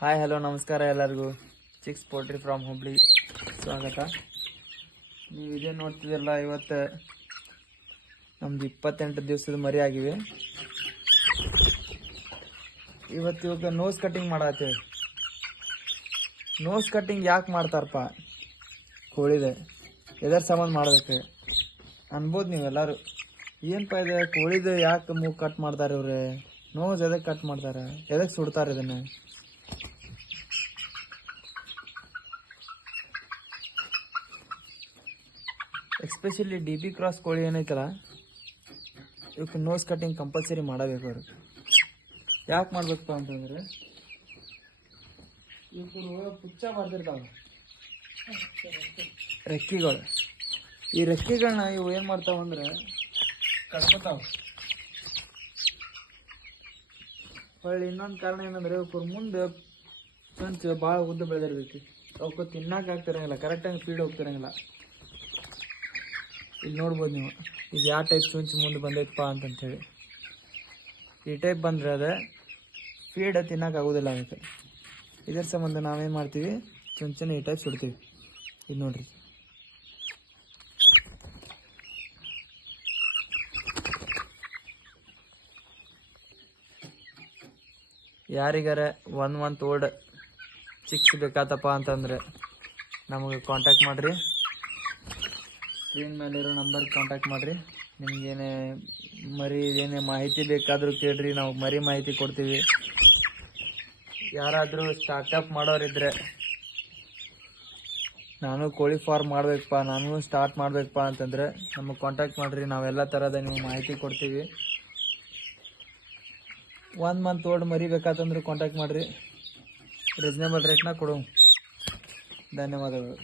Hi hello ನಮಸ್ಕಾರ ಎಲ್ಲರಿಗೂ. Chicks poultry from Hubli ಸ್ವಾಗತ. ನೀವು ಇದೇ ನೋಡ್ತಿದ್ರಲ್ಲ, ಇವತ್ತು ನಮ್ದು 28 ದಿವಸದ ಮರಿ ಆಗಿವೆ. ಇವತ್ತು ಇವಾಗ ನೋಸ್ ಕಟ್ಟಿಂಗ್ ಮಾಡತ್ತೀವಿ. ನೋಸ್ ಕಟ್ಟಿಂಗ್ ಯಾಕೆ ಮಾಡ್ತಾರಪ್ಪ ಕೋಳಿದೆ, ಎದರ ಸಂಬಂಧ ಮಾಡ್ಬೇಕು ಅನ್ಬೋದು ನೀವೆಲ್ಲರೂ. ಏನಪ್ಪ ಇದೆ ಕೋಳಿದು ಯಾಕೆ ಮೂಗು ಕಟ್ ಮಾಡ್ತಾರೆ ಇವ್ರೆ, ನೋಸ್ ಎದಕ್ಕೆ ಕಟ್ ಮಾಡ್ತಾರೆ, ಎದಕ್ಕೆ ಸುಡ್ತಾರೆ ಇದನ್ನು? ಎಸ್ಪೆಷಲಿ DP ಕ್ರಾಸ್ ಕೋಳಿ ಏನೈತಲ್ಲ, ಇವಕ್ಕೆ ನೋಸ್ ಕಟ್ಟಿಂಗ್ ಕಂಪಲ್ಸರಿ ಮಾಡಬೇಕು ಅವರು. ಯಾಕೆ ಮಾಡ್ಬೇಕಪ್ಪ ಅಂತಂದರೆ, ಇವರು ಪುಚ್ಚ ಮಾಡ್ತಿರ್ತಾವೆ ರೆಕ್ಕಿಗಳು. ಈ ರೆಕ್ಕಿಗಳನ್ನ ಇವು ಏನು ಮಾಡ್ತಾವಂದ್ರೆ ಕಟ್ಕೋತಾವೆ. ಹೊಳ್ಳಿ ಇನ್ನೊಂದು ಕಾರಣ ಏನಂದರೆ, ಇವ್ರ ಮುಂದೆ ಚೊಂಚು ಭಾಳ ಉದ್ದ ಬೆಳೆದಿರ್ಬೇಕು. ಅವಕ್ಕೆ ತಿನ್ನಕ್ಕೆ ಆಗ್ತಿರಂಗಿಲ್ಲ, ಕರೆಕ್ಟಾಗಿ ಫೀಡ್ ಹೋಗ್ತಿರಂಗಿಲ್ಲ. ಇಲ್ಲಿ ನೋಡ್ಬೋದು ನೀವು, ಇದು ಯಾವ ಟೈಪ್ ಚುಂಚು ಮುಂದೆ ಬಂದೈತಪ್ಪ ಅಂತಂತೇಳಿ. ಈ ಟೈಪ್ ಬಂದರೆ ಅದೇ ಫೀಡ್ ತಿನ್ನಕ್ಕೆ ಆಗೋದಿಲ್ಲ ಅದಕ್ಕೆ. ಇದರ ಸಂಬಂಧ ನಾವೇನು ಮಾಡ್ತೀವಿ, ಚುಂಚನ ಈ ಟೈಪ್ ಸುಡ್ತೀವಿ. ಇದು ನೋಡ್ರಿ, ಯಾರಿಗಾರ 1 ಮಂತ್ ಓಲ್ಡ್ ಚಿಕ್ಸ್ ಬೇಕಾತಪ್ಪ ಅಂತಂದರೆ ನಮಗೆ ಕಾಂಟ್ಯಾಕ್ಟ್ ಮಾಡಿರಿ. ಸ್ಕ್ರೀನ್ ಮೇಲಿರೋ ನಂಬರ್ಗೆ ಕಾಂಟ್ಯಾಕ್ಟ್ ಮಾಡಿರಿ. ನಿಮಗೇನೇ ಮರಿ ಏನೇ ಮಾಹಿತಿ ಬೇಕಾದರೂ ಕೇಳ್ರಿ, ನಾವು ಮರಿ ಮಾಹಿತಿ ಕೊಡ್ತೀವಿ. ಯಾರಾದರೂ ಸ್ಟಾರ್ಟಪ್ ಮಾಡೋರಿದ್ರೆ, ನಾನು ಕೋಳಿ ಫಾರ್ಮ್ ಮಾಡಬೇಕಪ್ಪ, ನಾನು ಸ್ಟಾರ್ಟ್ ಮಾಡಬೇಕಪ್ಪ ಅಂತಂದರೆ ನಮಗೆ ಕಾಂಟ್ಯಾಕ್ಟ್ ಮಾಡಿರಿ. ನಾವೆಲ್ಲ ಥರದ ನೀವು ಮಾಹಿತಿ ಕೊಡ್ತೀವಿ. 1 ಮಂತ್ ಓಲ್ಡ್ ಮರಿ ಬೇಕಾತಂದ್ರೆ ಕಾಂಟ್ಯಾಕ್ಟ್ ಮಾಡಿರಿ, ರೀಸನೇಬಲ್ ರೇಟ್ನಾಗ ಕೊಡು. ಧನ್ಯವಾದಗಳು.